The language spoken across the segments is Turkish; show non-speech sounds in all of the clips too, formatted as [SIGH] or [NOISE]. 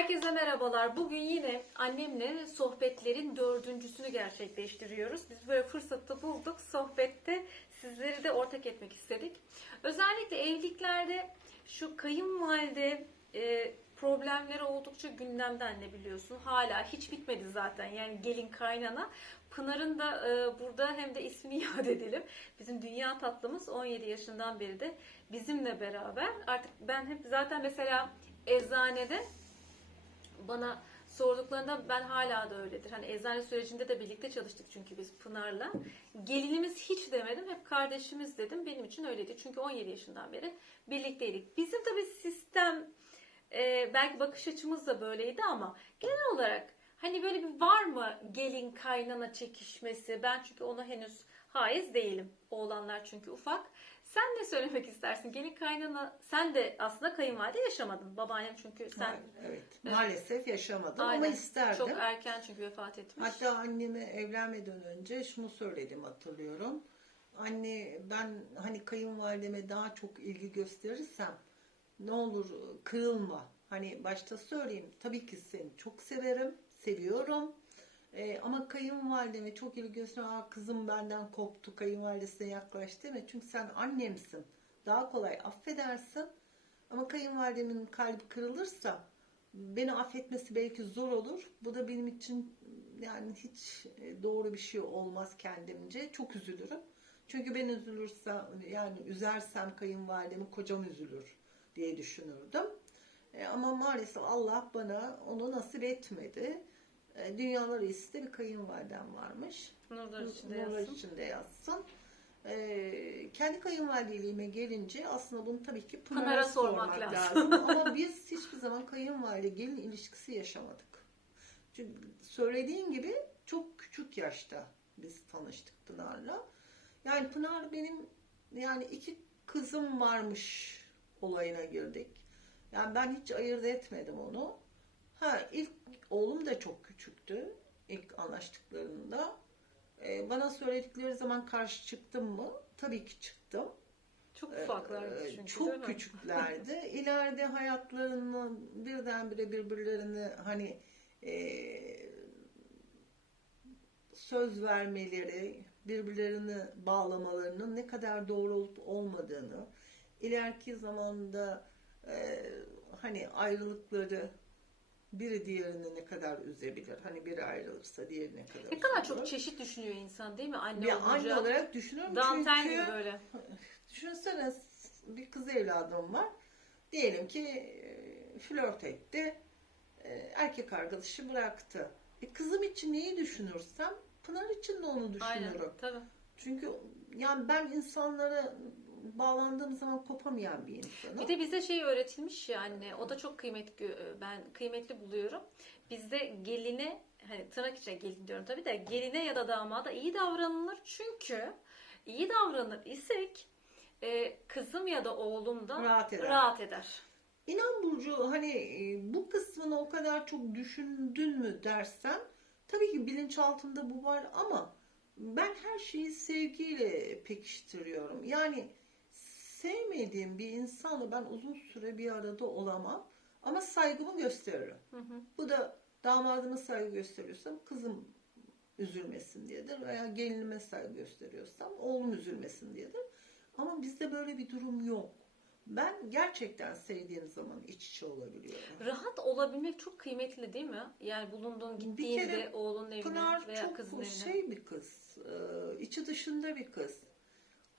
Herkese merhabalar. Bugün yine annemle sohbetlerin dördüncüsünü gerçekleştiriyoruz. Biz böyle fırsatı bulduk. Sohbette sizleri de ortak etmek istedik. Özellikle evliliklerde şu kayınvalide e, problemleri oldukça gündemde anne biliyorsun. Hala hiç bitmedi zaten. Yani gelin kaynana. Pınar'ın da e, burada hem de ismini [LAUGHS] iade edelim. Bizim dünya tatlımız 17 yaşından beri de bizimle beraber. Artık ben hep zaten mesela eczanede bana sorduklarında ben hala da öyledir. Hani eczane sürecinde de birlikte çalıştık çünkü biz Pınar'la. Gelinimiz hiç demedim. Hep kardeşimiz dedim. Benim için öyleydi. Çünkü 17 yaşından beri birlikteydik. Bizim tabii sistem e, belki bakış açımız da böyleydi ama genel olarak hani böyle bir var mı gelin kaynana çekişmesi? Ben çünkü ona henüz haiz değilim. Oğlanlar çünkü ufak. Sen ne söylemek istersin? Gelin kaynana sen de aslında kayınvalide yaşamadın. Babaannem çünkü sen evet. Maalesef yaşamadım ama Aynen. isterdim. Çok erken çünkü vefat etmiş. Hatta anneme evlenmeden önce şunu söyledim hatırlıyorum. Anne ben hani kayınvalideme daha çok ilgi gösterirsem ne olur kırılma. Hani başta söyleyeyim tabii ki seni çok severim, seviyorum. Ee, ama kayınvalideme çok ilgi göster. Aa, kızım benden koptu, kayınvalidesine yaklaştı deme. Çünkü sen annemsin. Daha kolay affedersin. Ama kayınvalidemin kalbi kırılırsa beni affetmesi belki zor olur. Bu da benim için yani hiç e, doğru bir şey olmaz kendimce. Çok üzülürüm. Çünkü ben üzülürsem yani üzersem kayınvalidemi kocam üzülür diye düşünürdüm. E, ama maalesef Allah bana onu nasip etmedi. E, dünyalar iyisi de bir kayınvalidem varmış. Nurlar içinde Nurlar yazsın. içinde yatsın. E, kendi kayınvalideliğime gelince aslında bunu tabii ki Pınar'a, Pınar'a sormak sormak, lazım. lazım. [LAUGHS] Ama biz hiçbir zaman kayınvalide gelin ilişkisi yaşamadık. Çünkü söylediğin gibi çok küçük yaşta biz tanıştık Pınar'la. Yani Pınar benim yani iki kızım varmış olayına girdik. Yani ben hiç ayırt etmedim onu. Ha ilk oğlum da çok küçüktü ilk anlaştıklarında. Ee, bana söyledikleri zaman karşı çıktım mı? Tabii ki çıktım. Çok Ee, ufaklardı çünkü değil Çok küçüklerdi. [LAUGHS] İleride hayatlarını birdenbire birbirlerini hani e, söz vermeleri, birbirlerini bağlamalarının ne kadar doğru olup olmadığını, ileriki zamanda e, hani ayrılıkları biri diğerini ne kadar üzebilir. Hani biri ayrılırsa diğeri ne kadar Ne kadar üzülür. çok çeşit düşünüyor insan değil mi? Anne bir olunca. anne olarak düşünüyorum Dantel çünkü gibi böyle. Düşünsene bir kız evladım var. Diyelim ki e, flört etti. E, Erkek arkadaşı bıraktı. E, kızım için neyi düşünürsem Pınar için de onu Aynen düşünürüm. tabii. Çünkü yani ben insanlara bağlandığım zaman kopamayan bir insanım. Bir de bize şey öğretilmiş ya anne. O da çok kıymetli ben kıymetli buluyorum. Bizde geline hani tırnak içine gelin diyorum tabii de geline ya da damada iyi davranılır. Çünkü iyi davranır isek e, kızım ya da oğlum da Rahat eder. rahat eder. İnan Burcu hani e, bu kısmını o kadar çok düşündün mü dersen tabii ki bilinçaltında bu var ama ben her şeyi sevgiyle pekiştiriyorum. Yani sevmediğim bir insanla ben uzun süre bir arada olamam ama saygımı gösteririm. Hı hı. Bu da damadıma saygı gösteriyorsam kızım üzülmesin diyedir veya gelinime saygı gösteriyorsam oğlum üzülmesin diyedir. Ama bizde böyle bir durum yok. Ben gerçekten sevdiğim zaman iç içe olabiliyorum. Rahat olabilmek çok kıymetli değil mi? Yani bulunduğun Bir gittiğinde kere oğlunun evine Pınar veya çok kızın evine. şey bir kız, içi dışında bir kız.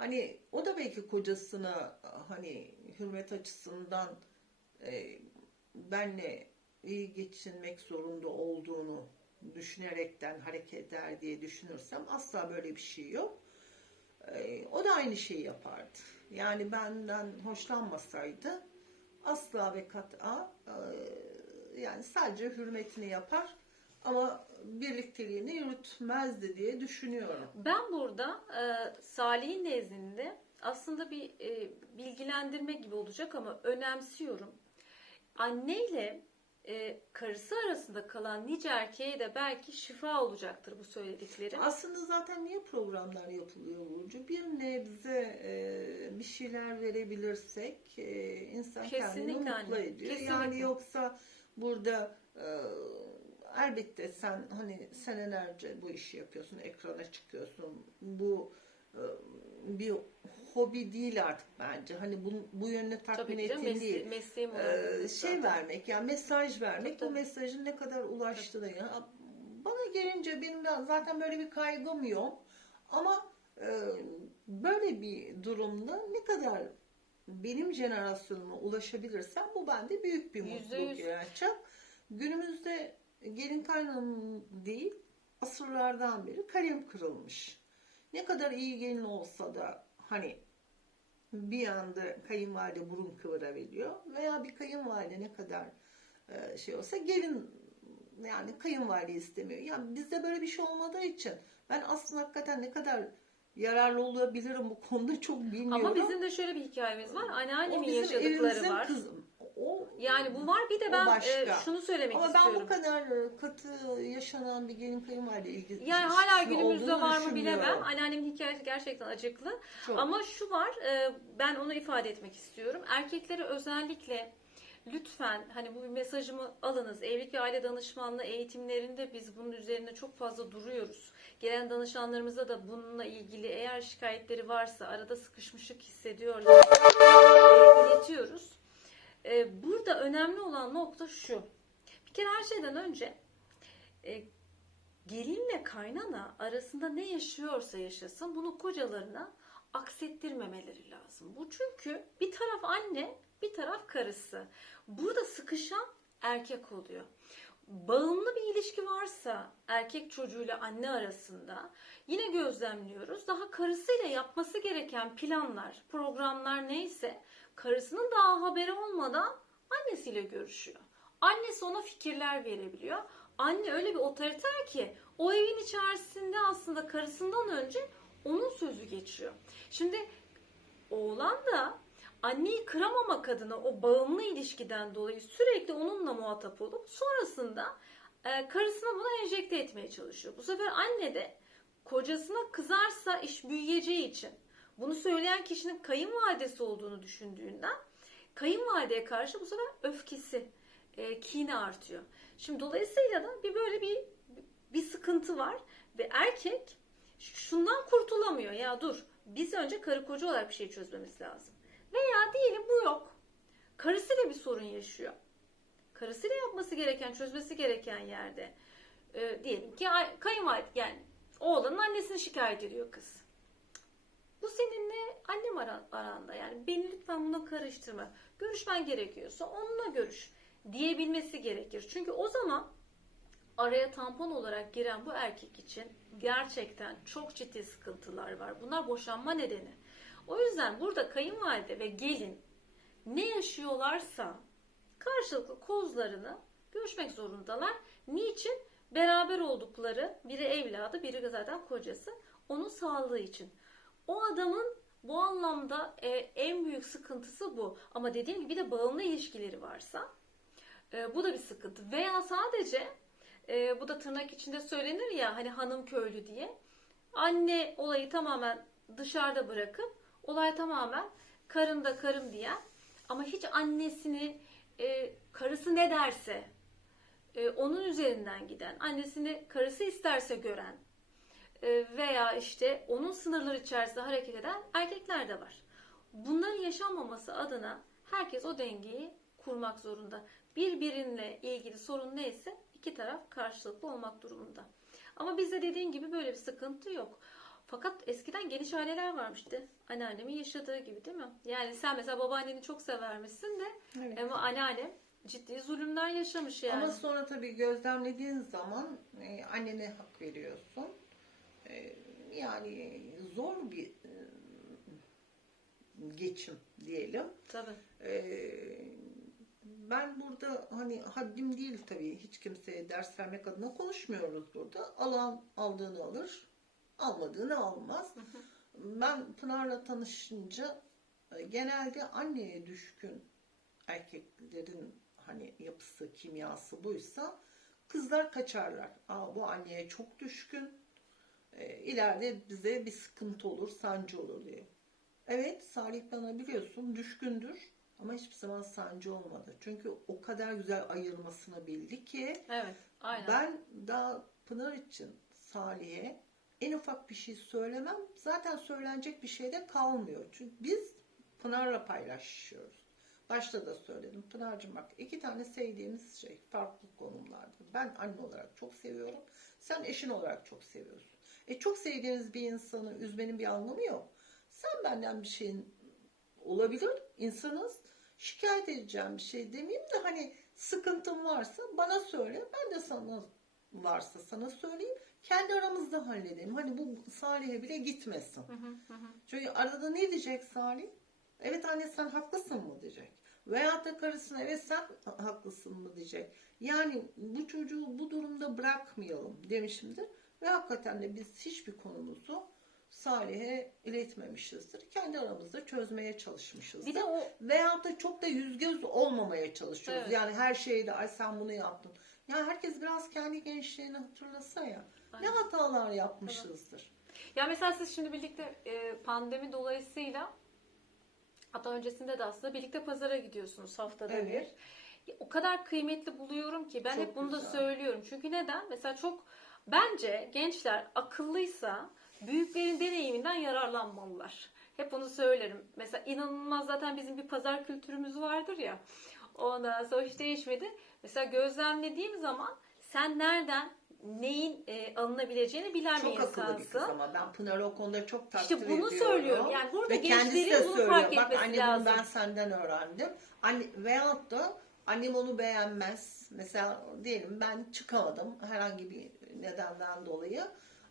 Hani o da belki kocasına hani hürmet açısından e, benle iyi geçinmek zorunda olduğunu düşünerekten hareket eder diye düşünürsem asla böyle bir şey yok. E, o da aynı şeyi yapardı. Yani benden hoşlanmasaydı asla ve kat'a e, yani sadece hürmetini yapar ama birlikteliğini yürütmezdi diye düşünüyorum. Ben burada e, Salih'in nezdinde aslında bir e, bilgilendirme gibi olacak ama önemsiyorum. Anneyle e, karısı arasında kalan nice erkeğe de belki şifa olacaktır bu söylediklerim. Aslında zaten niye programlar yapılıyor Burcu? Bir nebze e, bir şeyler verebilirsek e, insan kendini Kesinlikle mutlu anne, ediyor. kesinlikle. Yani yoksa burada e, elbette sen hani senelerce bu işi yapıyorsun, ekrana çıkıyorsun. Bu e, bir hobi değil artık bence. Hani bu, bu yönüne tatmin ettiğin değil. mesle- mesleğim Ee, şey zaten. vermek yani mesaj vermek Tabii, bu mesajın ne kadar ulaştığını ya bana gelince benim zaten böyle bir kaygım yok ama e, böyle bir durumda ne kadar benim jenerasyonuma ulaşabilirsem bu bende büyük bir mutluluk yaratacak. Günümüzde gelin kaynanın değil asırlardan beri kalem kırılmış. Ne kadar iyi gelin olsa da hani bir anda kayınvalide burun kıvırabiliyor veya bir kayınvalide ne kadar e, şey olsa gelin yani kayınvalide istemiyor. Yani bizde böyle bir şey olmadığı için ben aslında hakikaten ne kadar yararlı olabilirim bu konuda çok bilmiyorum. Ama bizim de şöyle bir hikayemiz var. Anneannemin yaşadıkları var. kızım. Yani bu var. Bir de ben e, şunu söylemek ama ben istiyorum. bu kadar e, katı yaşanan bir gelin kayınvalide ilgisi Yani hala günümüzde var mı bilemem. Anneannemin hikayesi gerçekten acıklı. Çok. Ama şu var, e, ben onu ifade etmek istiyorum. Erkeklere özellikle lütfen hani bu mesajımı alınız. Evlilik ve aile danışmanlığı eğitimlerinde biz bunun üzerine çok fazla duruyoruz. Gelen danışanlarımıza da bununla ilgili eğer şikayetleri varsa, arada sıkışmışlık hissediyorlar, e, iletiyoruz. E, burada önemli olan nokta şu. Bir kere her şeyden önce e, gelinle kaynana arasında ne yaşıyorsa yaşasın bunu kocalarına aksettirmemeleri lazım. Bu çünkü bir taraf anne, bir taraf karısı. Burada sıkışan erkek oluyor. Bağımlı bir ilişki varsa erkek çocuğuyla anne arasında yine gözlemliyoruz. Daha karısıyla yapması gereken planlar, programlar neyse karısının daha haberi olmadan annesiyle görüşüyor. Annesi ona fikirler verebiliyor. Anne öyle bir otoriter ki o evin içerisinde aslında karısından önce onun sözü geçiyor. Şimdi oğlan da anneyi kıramamak adına o bağımlı ilişkiden dolayı sürekli onunla muhatap olup sonrasında e, karısına bunu enjekte etmeye çalışıyor. Bu sefer anne de kocasına kızarsa iş büyüyeceği için bunu söyleyen kişinin kayınvalidesi olduğunu düşündüğünden kayınvalideye karşı bu sefer öfkesi, e, kini artıyor. Şimdi dolayısıyla da bir böyle bir bir sıkıntı var ve erkek şundan kurtulamıyor. Ya dur biz önce karı koca olarak bir şey çözmemiz lazım. Veya diyelim bu yok. Karısıyla bir sorun yaşıyor. Karısıyla yapması gereken, çözmesi gereken yerde e, diyelim ki ay- kayınvalide yani oğlanın annesini şikayet ediyor kız. Bu seninle annem ara- aranda yani beni lütfen buna karıştırma. Görüşmen gerekiyorsa onunla görüş diyebilmesi gerekir. Çünkü o zaman araya tampon olarak giren bu erkek için gerçekten çok ciddi sıkıntılar var. Bunlar boşanma nedeni. O yüzden burada kayınvalide ve gelin ne yaşıyorlarsa karşılıklı kozlarını görüşmek zorundalar. Niçin? Beraber oldukları biri evladı, biri zaten kocası. Onun sağlığı için. O adamın bu anlamda e, en büyük sıkıntısı bu. Ama dediğim gibi bir de bağımlı ilişkileri varsa e, bu da bir sıkıntı. Veya sadece e, bu da tırnak içinde söylenir ya hani hanım köylü diye. Anne olayı tamamen dışarıda bırakıp olay tamamen karım da karım diyen ama hiç annesini e, karısı ne derse e, onun üzerinden giden, annesini karısı isterse gören veya işte onun sınırları içerisinde hareket eden erkekler de var. Bunların yaşanmaması adına herkes o dengeyi kurmak zorunda. Birbirinle ilgili sorun neyse iki taraf karşılıklı olmak durumunda. Ama bizde dediğin gibi böyle bir sıkıntı yok. Fakat eskiden geniş aileler varmıştı. Anneannemin yaşadığı gibi değil mi? Yani sen mesela babaanneni çok severmişsin de Evet. ama anneannem ciddi zulümler yaşamış yani. Ama sonra tabii gözlemlediğin zaman e, annene hak veriyorsun. E, yani zor bir e, geçim diyelim. Tabii. E, ben burada hani haddim değil tabii hiç kimseye ders vermek adına konuşmuyoruz burada. Alan aldığını alır, almadığını almaz. Ben Pınar'la tanışınca e, genelde anneye düşkün erkeklerin hani yapısı, kimyası buysa kızlar kaçarlar. Aa, bu anneye çok düşkün. E, ileride bize bir sıkıntı olur, sancı olur diye. Evet Salih bana biliyorsun düşkündür. Ama hiçbir zaman sancı olmadı. Çünkü o kadar güzel ayırmasını bildi ki Evet. Aynen. ben daha Pınar için Salih'e en ufak bir şey söylemem. Zaten söylenecek bir şey de kalmıyor. Çünkü biz Pınar'la paylaşıyoruz. Başta da söyledim. Pınar'cığım bak iki tane sevdiğimiz şey farklı konumlarda. Ben anne olarak çok seviyorum. Sen eşin olarak çok seviyorsun. E çok sevdiğiniz bir insanı üzmenin bir anlamı yok. Sen benden bir şeyin olabilir insanız. Şikayet edeceğim bir şey demeyeyim de hani sıkıntın varsa bana söyle. Ben de sana varsa sana söyleyeyim. Kendi aramızda halledelim. Hani bu Salih'e bile gitmesin. Hı hı hı hı. Çünkü arada ne diyecek Salih? Evet anne sen haklısın mı diyecek. Veyahut da karısına evet sen haklısın mı diyecek. Yani bu çocuğu bu durumda bırakmayalım demişimdir. Ve hakikaten de biz hiçbir konumuzu Salih'e iletmemişizdir. Kendi aramızda çözmeye çalışmışızdır. Bir de o Veyahut da çok da yüz göz olmamaya çalışıyoruz. Evet. Yani her şeyde ay sen bunu yaptın. Ya herkes biraz kendi gençliğini hatırlasa ya. Ne hatalar yapmışızdır. Ya mesela siz şimdi birlikte e, pandemi dolayısıyla hatta öncesinde de aslında birlikte pazara gidiyorsunuz haftada Evet. bir. O kadar kıymetli buluyorum ki ben Çok hep bunu da güzel. söylüyorum. Çünkü neden? Mesela çok bence gençler akıllıysa büyüklerin deneyiminden yararlanmalılar. Hep bunu söylerim. Mesela inanılmaz zaten bizim bir pazar kültürümüz vardır ya. Ondan sonra hiç değişmedi. Mesela gözlemlediğim zaman sen nereden neyin e, alınabileceğini bilen bir Çok akıllı bir kız insansın. ama ben Pınar'ı o konuda çok takdir İşte bunu ediyorum. söylüyorum. Yani burada Ve gençlerin bunu söylüyor. fark Bak etmesi anne lazım. bunu ben senden öğrendim. Anne, veyahut da annem onu beğenmez. Mesela diyelim ben çıkamadım herhangi bir nedenden dolayı.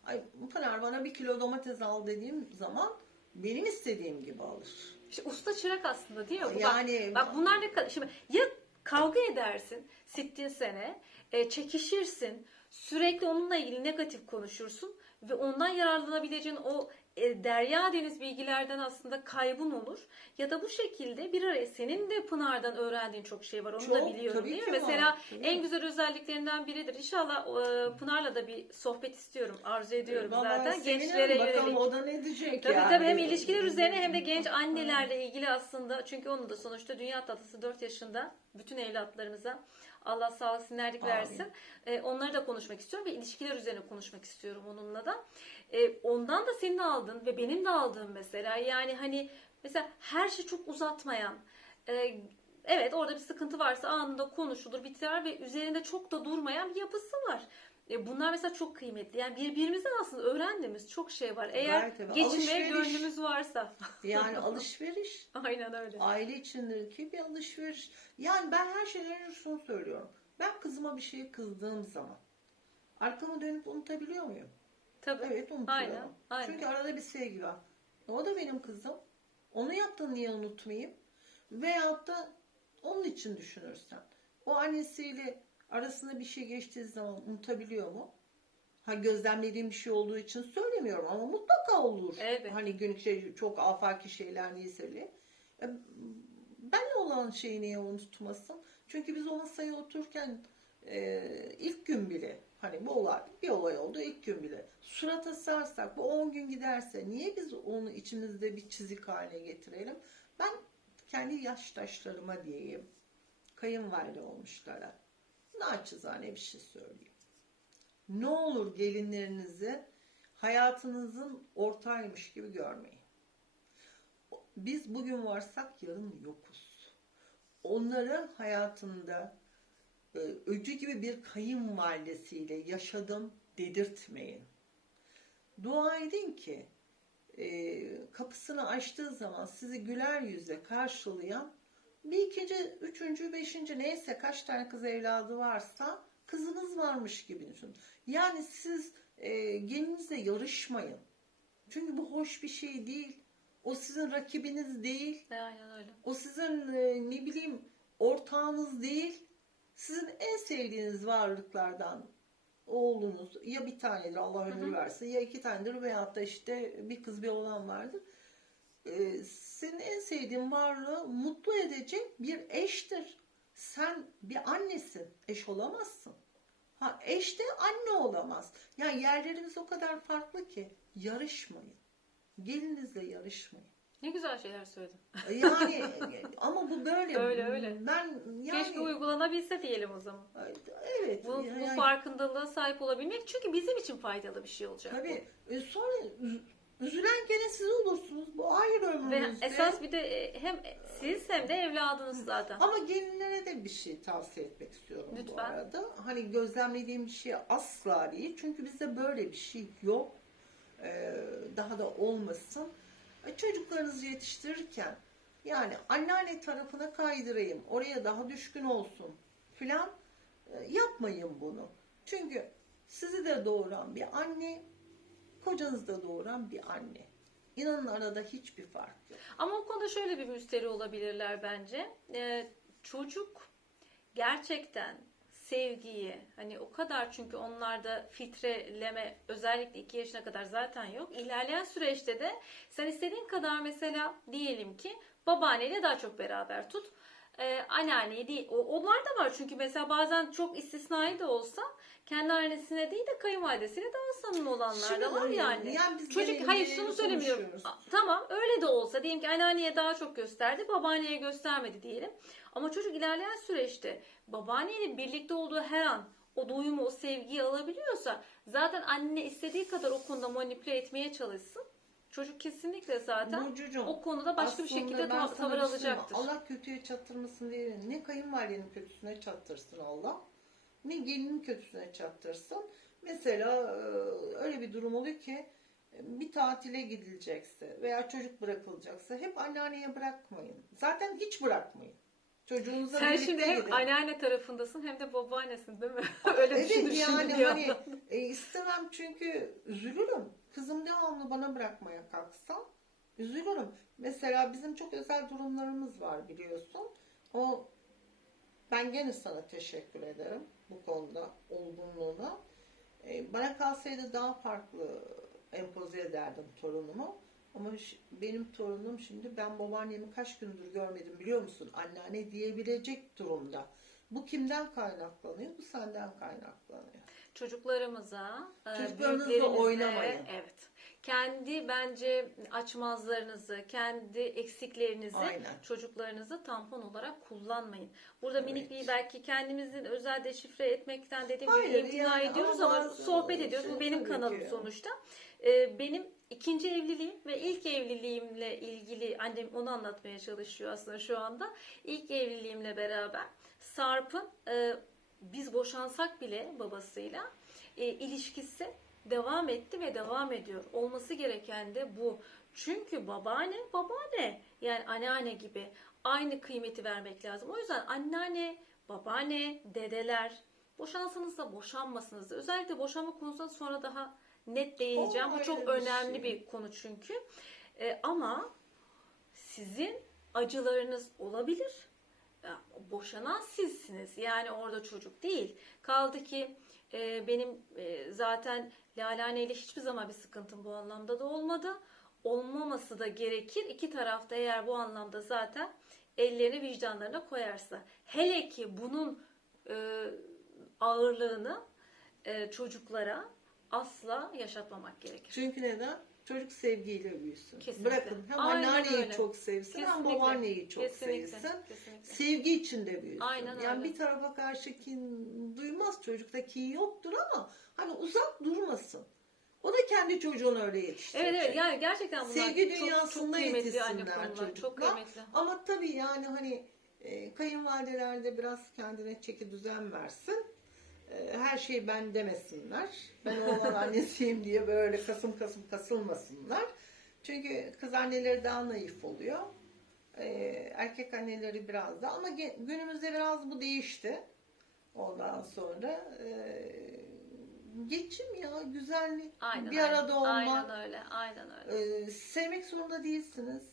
Ay Pınar bana bir kilo domates al dediğim zaman benim istediğim gibi alır. İşte usta çırak aslında değil mi? Yani- bak, bak bunlar ne kadar şimdi ya kavga edersin sittin sene, e, çekişirsin, sürekli onunla ilgili negatif konuşursun ve ondan yararlanabileceğin o derya deniz bilgilerden aslında kaybın olur. Ya da bu şekilde bir araya senin de Pınar'dan öğrendiğin çok şey var. Onu da Çok, biliyorum tabii değil mi? var. Mesela Tabii. en güzel özelliklerinden biridir. İnşallah e, Pınar'la da bir sohbet istiyorum. Arzu ediyorum Vallahi zaten. Gençlere Bakalım yönelik. o da ne diyecek Tabii yani. tabii hem ilişkiler üzerine hem de genç annelerle ilgili aslında çünkü onun da sonuçta dünya tatlısı 4 yaşında bütün evlatlarımıza Allah sağlık sinirlik Amin. versin. Ee, onları da konuşmak istiyorum ve ilişkiler üzerine konuşmak istiyorum onunla da. Ee, ondan da senin aldığın ve benim de aldığım mesela yani hani mesela her şey çok uzatmayan e, Evet orada bir sıkıntı varsa anında konuşulur biter ve üzerinde çok da durmayan bir yapısı var. E, Bunlar mesela çok kıymetli. Yani birbirimizden aslında öğrendiğimiz çok şey var. Eğer Gayet tabii. geçinmeye gönlümüz varsa. Yani [LAUGHS] alışveriş Aynen öyle. aile içindeki bir alışveriş. Yani ben her şeyden önce şunu söylüyorum. Ben kızıma bir şeye kızdığım zaman arkamı dönüp unutabiliyor muyum? Tabii. Evet unutuyorum. Aynen, aynen. Çünkü arada bir sevgi var. O da benim kızım. Onu yaptığını niye unutmayayım? Veyahut da onun için düşünürsen. O annesiyle arasında bir şey geçtiği zaman unutabiliyor mu? Ha gözlemlediğim bir şey olduğu için söylemiyorum ama mutlaka olur. Evet. Hani gün şey, çok afaki şeyler neyse öyle. E, Benle olan şeyi niye unutmasın? Çünkü biz o masaya otururken e, ilk gün bile hani bu olay bir olay oldu ilk gün bile surata sarsak bu 10 gün giderse niye biz onu içimizde bir çizik haline getirelim? Ben kendi yaştaşlarıma diyeyim kayınvalide olmuşlara naçizane bir şey söyleyeyim. Ne olur gelinlerinizi hayatınızın ortağıymış gibi görmeyin. Biz bugün varsak yarın yokuz. Onları hayatında e, öcü gibi bir kayınvalidesiyle yaşadım dedirtmeyin. Dua edin ki e, kapısını açtığı zaman sizi güler yüzle karşılayan bir ikinci, üçüncü, beşinci neyse kaç tane kız evladı varsa kızınız varmış gibi düşünün. Yani siz e, gelinizle yarışmayın. Çünkü bu hoş bir şey değil. O sizin rakibiniz değil. Aynen öyle. O sizin e, ne bileyim ortağınız değil. Sizin en sevdiğiniz varlıklardan oğlunuz ya bir tanedir Allah ömür versin ya iki tanedir veyahut da işte bir kız bir oğlan vardır. E, senin en sevdiğin varlığı mutlu edecek bir eştir. Sen bir annesin. Eş olamazsın. Ha eş de anne olamaz. Yani yerlerimiz o kadar farklı ki yarışmayın. Gelinizle yarışmayın. Ne güzel şeyler söyledin. Yani ama bu böyle. [LAUGHS] Öyle, öyle. Ben yani Keşke uygulanabilse diyelim o zaman. evet. Bu, bu yani- farkındalığa sahip olabilmek çünkü bizim için faydalı bir şey olacak. bu. Tabii. E, sonra üzülen gene siz olursunuz. Bu ayrı Ve ömrünüzde. esas bir de e, hem siz hem de evladınız zaten. Ama gelinlere de bir şey tavsiye etmek istiyorum bu Lütfen. arada. Hani gözlemlediğim bir şey asla değil. Çünkü bizde böyle bir şey yok. Ee, daha da olmasın. E, Çocuklarınızı yetiştirirken yani anneanne tarafına kaydırayım, oraya daha düşkün olsun filan e, yapmayın bunu. Çünkü sizi de doğuran bir anne, kocanızı da doğuran bir anne. İnanın arada hiçbir fark yok. Ama o konuda şöyle bir müsteri olabilirler bence. Ee, çocuk gerçekten sevgiyi hani o kadar çünkü onlarda filtreleme özellikle 2 yaşına kadar zaten yok. İlerleyen süreçte de sen istediğin kadar mesela diyelim ki babaanneyle daha çok beraber tut. Ee, anneanneyi değil. Onlar da var çünkü mesela bazen çok istisnai de olsa kendi annesine değil de kayınvalidesiyle daha samimi olanlar Şimdi da var öyle. yani. Yani biz Çocuk hayır şunu söylemiyorum. konuşuyoruz. A- Tamam öyle de olsa diyelim ki anneanneye daha çok gösterdi babaanneye göstermedi diyelim. Ama çocuk ilerleyen süreçte babaanneyle birlikte olduğu her an o doyumu, o sevgiyi alabiliyorsa zaten anne istediği kadar o konuda manipüle etmeye çalışsın. Çocuk kesinlikle zaten Burcucuğum, o konuda başka bir aslında şekilde ben ta- sana tavır bir şey alacaktır. Allah kötüye çatırmasın diye ne kayınvalidenin kötüsüne çattırsın Allah ne gelinin kötüsüne çattırsın. Mesela e, öyle bir durum oluyor ki e, bir tatile gidilecekse veya çocuk bırakılacaksa hep anneanneye bırakmayın. Zaten hiç bırakmayın. Çocuğunuzla Sen birlikte şimdi hem gidin. anneanne tarafındasın hem de babaannesin değil mi? [LAUGHS] Öyle evet düşündüm yani hani e, istemem çünkü üzülürüm. Kızım devamlı bana bırakmaya kalksa üzülürüm. Mesela bizim çok özel durumlarımız var biliyorsun. O ben gene sana teşekkür ederim bu konuda olgunluğuna. E, bana kalsaydı daha farklı empoze ederdim torunumu. Ama benim torunum şimdi ben babaannemi kaç gündür görmedim biliyor musun? Anneanne diyebilecek durumda. Bu kimden kaynaklanıyor? Bu senden kaynaklanıyor. çocuklarımıza, e, Çocuklarınızla oynamayın. Evet. Kendi bence açmazlarınızı, kendi eksiklerinizi Aynen. çocuklarınızı tampon olarak kullanmayın. Burada Evet. minik bir belki kendimizin özel deşifre etmekten dediğim gibi imtina yani ediyoruz ama sohbet ediyoruz. şey Bu benim kanalım ki. sonuçta. E, benim ikinci evliliğim ve ilk evliliğimle ilgili annem onu anlatmaya çalışıyor aslında şu anda. İlk evliliğimle beraber Sarp'ın e, biz boşansak bile babasıyla e, ilişkisi devam etti ve devam ediyor. Olması gereken de bu. Çünkü babaanne babaanne yani anneanne gibi aynı kıymeti vermek lazım. O yüzden anneanne, babaanne, dedeler boşansanız da boşanmasanız da özellikle boşanma konusunda sonra daha net değineceğim. O Bu çok önemli şey. bir konu çünkü. E, ama sizin acılarınız olabilir. Ya, Boşanan sizsiniz. Yani orada çocuk değil. Kaldı ki e, benim e, zaten Lalane ile hiçbir zaman bir sıkıntım bu anlamda da olmadı. Olmaması da gerekir. İki tarafta eğer bu anlamda zaten ellerini vicdanlarına koyarsa. Hele ki bunun e, ağırlığını e, çocuklara asla yaşatmamak gerekir. Çünkü neden? Çocuk sevgiyle büyüsün. Kesinlikle. Bırakın hem Aynen anneanneyi öyle. çok sevsin hem Kesinlikle. babaanneyi çok Kesinlikle. sevsin. Kesinlikle. Sevgi içinde büyüsün. Aynen yani öyle. bir tarafa karşı kin duymaz. Çocukta kin yoktur ama hani uzak durmasın. O da kendi çocuğunu öyle yetiştirecek. Evet evet yani gerçekten bunlar Sevgi çok, çok dünyasında anne yetişsinler. Çok çocuklar. kıymetli. Ama tabii yani hani e, kayınvalideler de biraz kendine çeki düzen versin. E, her şey ben demesinler. Ben oğlan [LAUGHS] annesiyim diye böyle kasım kasım kasılmasınlar. Çünkü kız anneleri daha naif oluyor. E, erkek anneleri biraz da ama günümüzde biraz bu değişti. Ondan sonra e, geçim ya güzellik Aynen bir arada olmak Aynen öyle. Aynen öyle. ee, sevmek zorunda değilsiniz.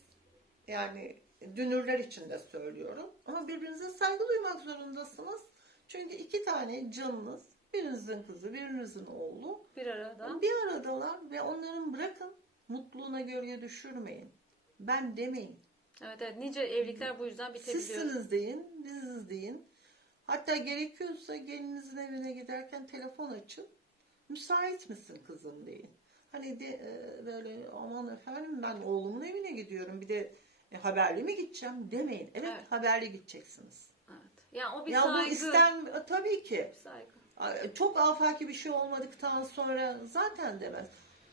Yani dünürler için de söylüyorum. Ama birbirinize saygı duymak zorundasınız. Çünkü iki tane canınız, birinizin kızı, birinizin oğlu Bir arada. bir aradalar ve onların bırakın mutluluğuna gölge düşürmeyin. Ben demeyin. Evet evet. Nice evlilikler bu yüzden bitebiliyor. Sizsiniz deyin, biziz deyin. Hatta gerekiyorsa gelinizin evine giderken telefon açın. Müsait misin kızım deyin. Hani de e, böyle aman efendim ben oğlumun evine gidiyorum. Bir de e, haberli mi gideceğim demeyin. Evet, Evet. haberli gideceksiniz. Yani o bir ya saygı. bu isten e, tabii ki. Saygı. Ay, Çok afaki bir şey olmadıktan sonra zaten demez.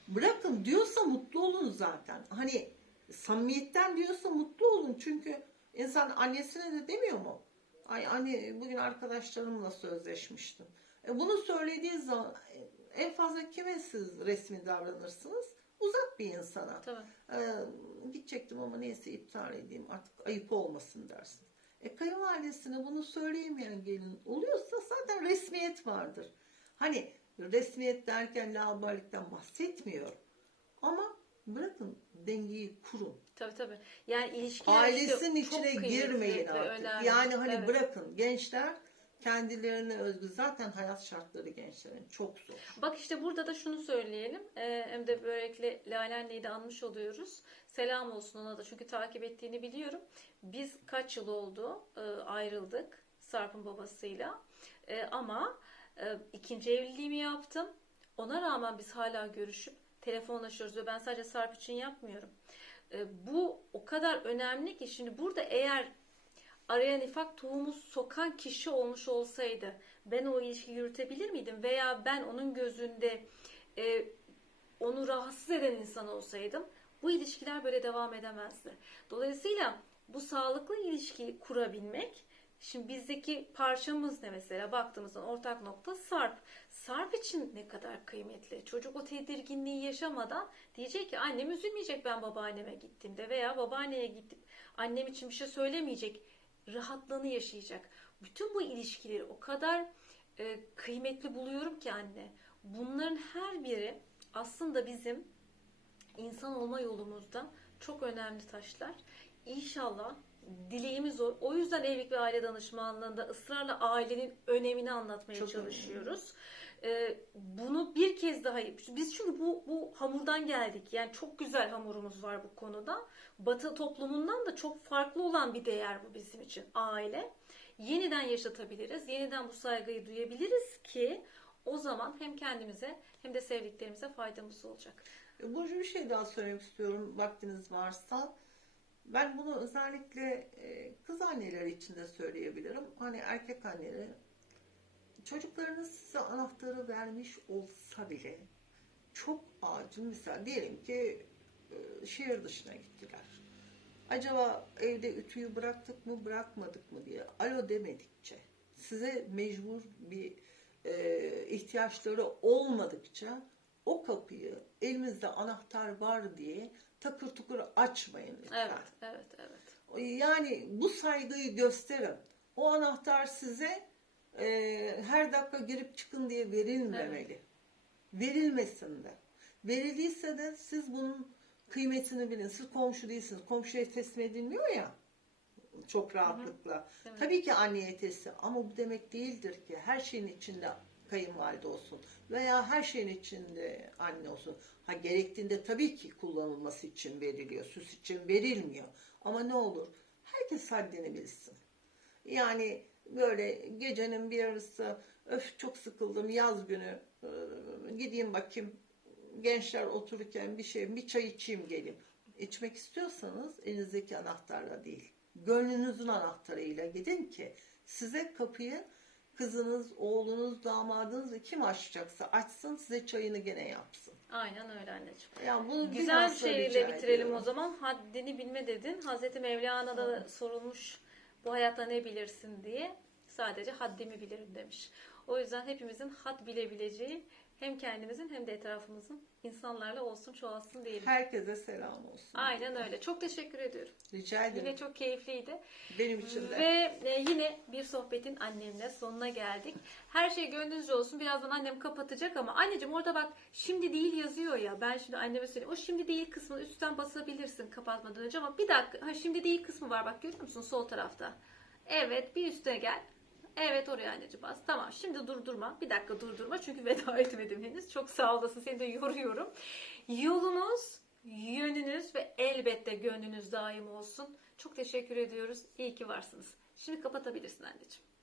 Bırakın diyorsa mutlu olun zaten. Hani samimiyetten diyorsa mutlu olun. Çünkü insan annesine de demiyor mu? Ay anne bugün arkadaşlarımla sözleşmiştim. E, bunu söylediği zaman e, en fazla kime siz resmi davranırsınız? Uzak bir insana. Tabii. Ee, gidecektim ama neyse iptal edeyim artık ayıp olmasın dersin. E kayınvalidesine bunu söyleyemeyen gelin oluyorsa zaten resmiyet vardır. Hani resmiyet derken laubalilikten bahsetmiyorum. Ama bırakın dengeyi kurun. Tabii tabii. Yani ilişkiler Ailesinin işte içine girmeyin artık. önemli. Yani hani Evet. bırakın gençler kendilerine özgü. Zaten hayat şartları gençlerin çok zor. Bak işte burada da şunu söyleyelim. Ee, hem de böylelikle Lale de anmış oluyoruz. Selam olsun ona da çünkü takip ettiğini biliyorum. Biz kaç yıl oldu e, ayrıldık Sarp'ın babasıyla. E, ama e, ikinci evliliğimi yaptım. Ona rağmen biz hala görüşüp telefonlaşıyoruz ve ben sadece Sarp için yapmıyorum. E, bu o kadar önemli ki şimdi burada eğer araya nifak tohumu sokan kişi olmuş olsaydı ben o ilişkiyi yürütebilir miydim? Veya ben onun gözünde e, onu rahatsız eden insan olsaydım bu ilişkiler böyle devam edemezdi. Dolayısıyla bu sağlıklı ilişkiyi kurabilmek Şimdi bizdeki parçamız ne mesela baktığımızda ortak nokta Sarp. Sarp için ne kadar kıymetli. Çocuk o tedirginliği yaşamadan diyecek ki annem üzülmeyecek ben babaanneme gittiğimde veya babaanneye gidip annem için bir şey söylemeyecek. Rahatlığını yaşayacak. Bütün bu ilişkileri o kadar e, kıymetli buluyorum ki anne. Bunların her biri aslında bizim insan olma yolumuzda çok önemli taşlar. İnşallah dileğimiz o. O yüzden evlilik ve aile danışmanlığında ısrarla ailenin önemini anlatmaya Çok çalışıyoruz. Ee, bunu bir kez daha biz çünkü bu bu hamurdan geldik. Yani çok güzel hamurumuz var bu konuda. Batı toplumundan da çok farklı olan bir değer bu bizim için aile. Yeniden yaşatabiliriz. Yeniden bu saygıyı duyabiliriz ki o zaman hem kendimize hem de sevdiklerimize faydamız olacak. Burcu bir şey daha söylemek istiyorum vaktiniz varsa. Ben bunu özellikle e, kız anneleri için de söyleyebilirim. Hani erkek anneleri çocuklarınız size anahtarı vermiş olsa bile çok acil misal diyelim ki e, şehir dışına gittiler. Acaba evde ütüyü bıraktık mı bırakmadık mı diye alo demedikçe size mecbur bir e, ihtiyaçları olmadıkça o kapıyı elimizde anahtar var diye takır tukur açmayın lütfen. Evet, evet, evet. Yani bu saygıyı gösterin. O anahtar size e, her dakika girip çıkın diye verilmemeli. Verilmesin de. Verildiyse de siz bunun kıymetini bilin. Siz komşu değilsiniz. Komşuya teslim edilmiyor ya çok rahatlıkla. Evet. Tabii ki anneye teslim ama bu demek değildir ki her şeyin içinde kayınvalide olsun veya her şeyin içinde anne olsun. Ha gerektiğinde tabii ki kullanılması için veriliyor. Süs için verilmiyor. Ama ne olur herkes haddini bilsin. Yani böyle gecenin bir yarısı öf çok sıkıldım yaz günü gideyim bakayım gençler otururken bir şey bir çay içeyim geleyim. İçmek istiyorsanız elinizdeki anahtarla değil gönlünüzün anahtarıyla gidin ki size kapıyı kızınız, oğlunuz, damadınız kim açacaksa açsın size çayını gene yapsın. Aynen öyle anneciğim. Yani bunu Güzel şeyle bitirelim ediyorum. o zaman. Haddini bilme dedin. Hazreti Mevlana'da da sorulmuş bu hayatta ne bilirsin diye. Sadece haddimi bilirim demiş. O yüzden hepimizin had bilebileceği hem kendimizin hem de etrafımızın insanlarla olsun çoğalsın diyelim. Herkese selam olsun. Aynen öyle. Çok teşekkür ediyorum. Rica ederim. Yine çok keyifliydi. Benim için de. Ve e, yine bir sohbetin annemle sonuna geldik. Her şey gönlünüzce olsun. Birazdan annem kapatacak ama anneciğim orada bak şimdi değil yazıyor ya. Ben şimdi anneme söyleyeyim. O şimdi değil kısmını üstten basabilirsin kapatmadan önce ama bir dakika. Ha şimdi değil kısmı var bak görüyor musun sol tarafta. Evet bir üstüne gel. Evet oraya anneciğim bas. Tamam şimdi durdurma. Bir dakika durdurma çünkü veda [LAUGHS] etmedim henüz. Çok sağ olasın seni de yoruyorum. Yolunuz, yönünüz ve elbette gönlünüz daim olsun. Çok teşekkür ediyoruz. İyi ki varsınız. Şimdi kapatabilirsin anneciğim.